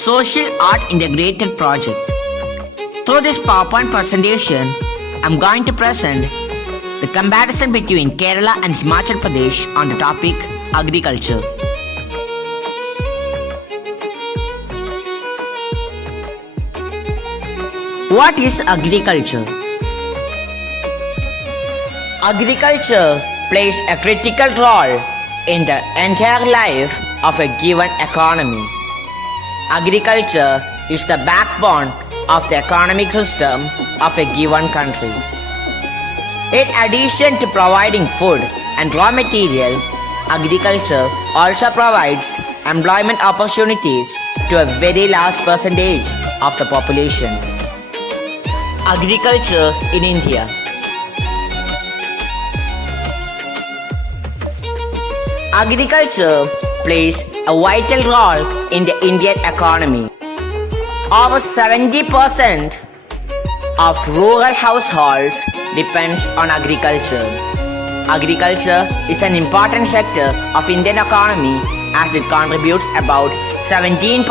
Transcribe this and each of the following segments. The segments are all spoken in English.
Social Art Integrated Project. Through this PowerPoint presentation, I'm going to present the comparison between Kerala and Himachal Pradesh on the topic agriculture. What is agriculture? Agriculture plays a critical role in the entire life of a given economy. Agriculture is the backbone of the economic system of a given country. In addition to providing food and raw material, agriculture also provides employment opportunities to a very large percentage of the population. Agriculture in India. Agriculture plays a vital role in the Indian economy. Over 70% of rural households depends on agriculture. Agriculture is an important sector of Indian economy as it contributes about 17%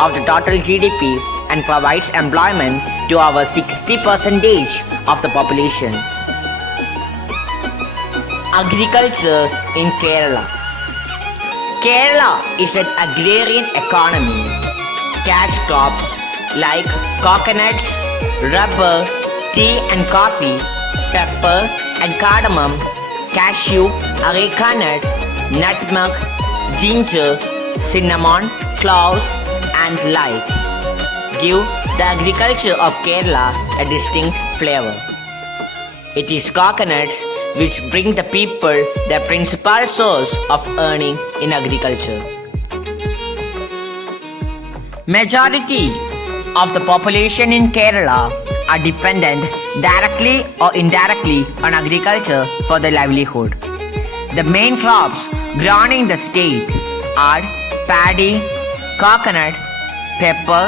of the total GDP and provides employment to over 60% of the population. Agriculture in Kerala. Kerala is an agrarian economy. Cash crops like coconuts, rubber, tea and coffee, pepper and cardamom, cashew, areca nut, nutmeg, ginger, cinnamon, cloves and like give the agriculture of Kerala a distinct flavor. It is coconuts which bring the people their principal source of earning in agriculture. Majority of the population in Kerala are dependent directly or indirectly on agriculture for their livelihood. The main crops grown in the state are paddy, coconut, pepper,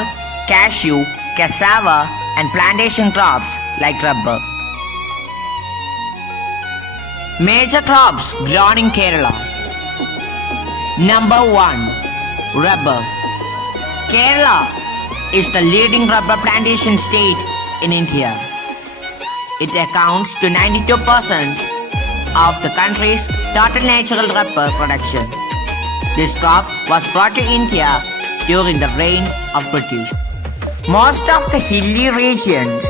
cashew, cassava and plantation crops like rubber. Major crops grown in Kerala. Number 1. Rubber. Kerala is the leading rubber plantation state in India. It accounts to 92% of the country's total natural rubber production. This crop was brought to India during the reign of British. Most of the hilly regions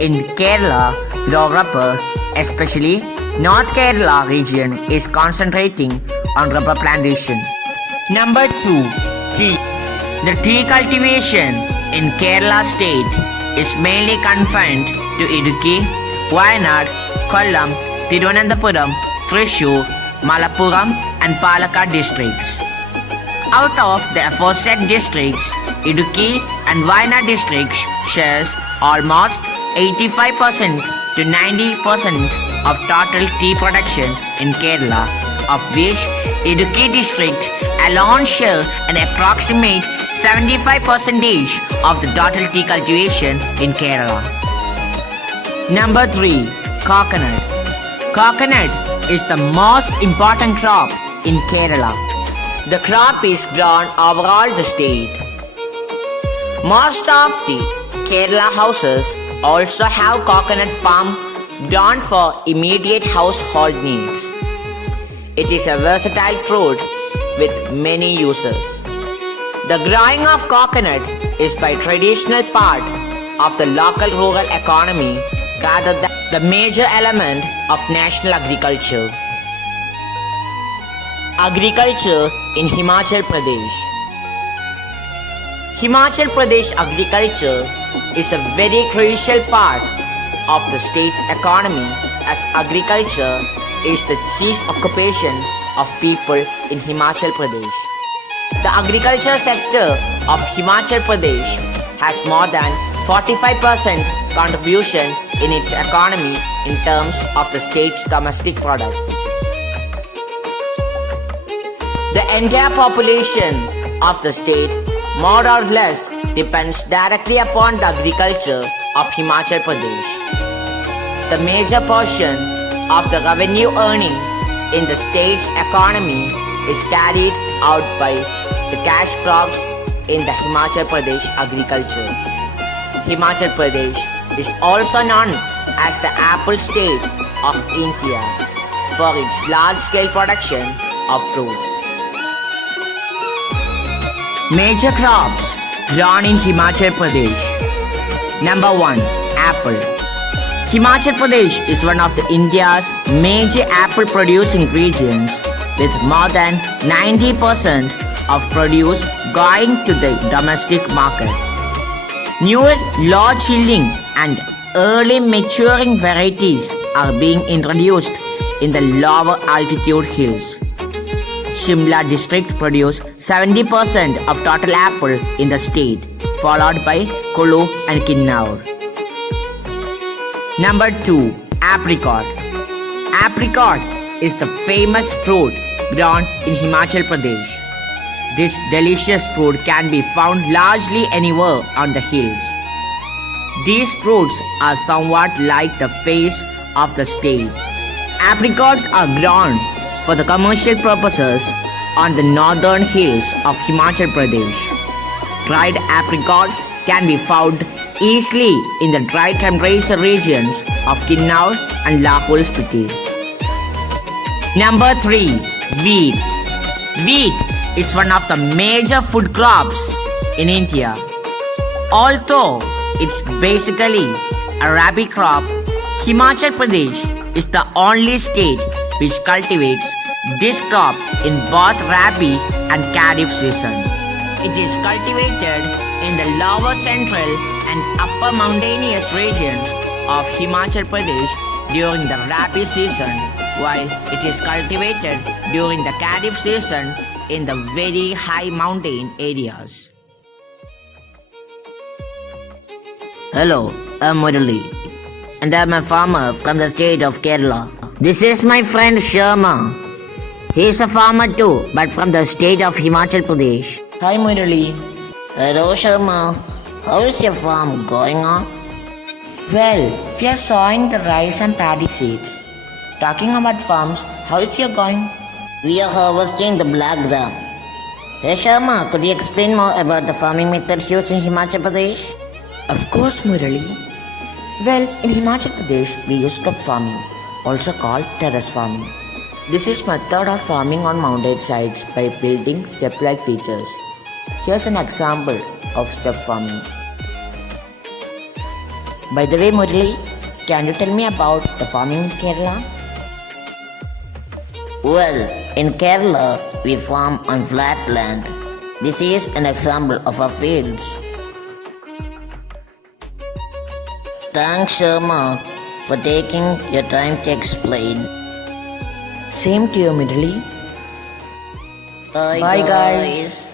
in Kerala grow rubber, especially North Kerala region is concentrating on rubber plantation. Number 2. Tea. The tea cultivation in Kerala state is mainly confined to Idukki, Wayanad, Kollam, Thiruvananthapuram, Thrissur, Malappuram and Palakkad districts. Out of the aforesaid districts, Idukki and Wayanad districts shares almost 85% to 90% of total tea production in Kerala, of which Idukki district alone share an approximate 75% of the total tea cultivation in Kerala. Number 3. Coconut. Coconut is the most important crop in Kerala. The crop is grown over all the state. Most of the Kerala houses also have coconut palm grown for immediate household needs. It is a versatile fruit with many uses. The growing of coconut is by traditional part of the local rural economy rather than the major element of national agriculture. Agriculture in Himachal Pradesh. Himachal Pradesh agriculture is a very crucial part of the state's economy as agriculture is the chief occupation of people in Himachal Pradesh. The agriculture sector of Himachal Pradesh has more than 45% contribution in its economy in terms of the state's domestic product. The entire population of the state more or less depends directly upon the agriculture of Himachal Pradesh. The major portion of the revenue earning in the state's economy is carried out by the cash crops in the Himachal Pradesh agriculture. Himachal Pradesh is also known as the apple state of India for its large-scale production of fruits. Major crops grown in Himachal Pradesh. Number 1. Apple. Himachal Pradesh is one of India's major apple producing regions, with more than 90% of produce going to the domestic market. Newer low-yielding and early maturing varieties are being introduced in the lower altitude hills. Shimla district produces 70% of total apple in the state, followed by Kulu and Kinnaur. Number 2. Apricot. Apricot is the famous fruit grown in Himachal Pradesh. This delicious fruit can be found largely anywhere on the hills. These fruits are somewhat like the face of the state. Apricots are grown for the commercial purposes on the northern hills of Himachal Pradesh. Dried apricots can be found easily in the dry temperature regions of Kinnaur and Lahul Spiti. Number 3. Wheat. Wheat is one of the major food crops in India. Although it's basically a rabi crop, Himachal Pradesh is the only state which cultivates this crop in both rabi and kharif season. It is cultivated in the lower central and upper mountainous regions of Himachal Pradesh during the rabi season, while it is cultivated during the kharif season in the very high mountain areas. Hello, I'm Murali, and I'm a farmer from the state of Kerala. This is my friend Sharma. He is a farmer too, but from the state of Himachal Pradesh. Hi Murali. Hello Sharma. How is your farm going on? Well, we are sowing the rice and paddy seeds. Talking about farms, how is your going? We are harvesting the black gram. Hey Sharma, could you explain more about the farming methods used in Himachal Pradesh? Of course, Murali. Well, in Himachal Pradesh, we use cup farming, also called terrace farming. This is method of farming on mountain sides by building step-like features. Here's an example of step farming. By the way, Murali, can you tell me about the farming in Kerala? Well, in Kerala, we farm on flat land. This is an example of our fields. Thanks, Sharma, for taking your time to explain. Same to you, Murali. Bye, guys.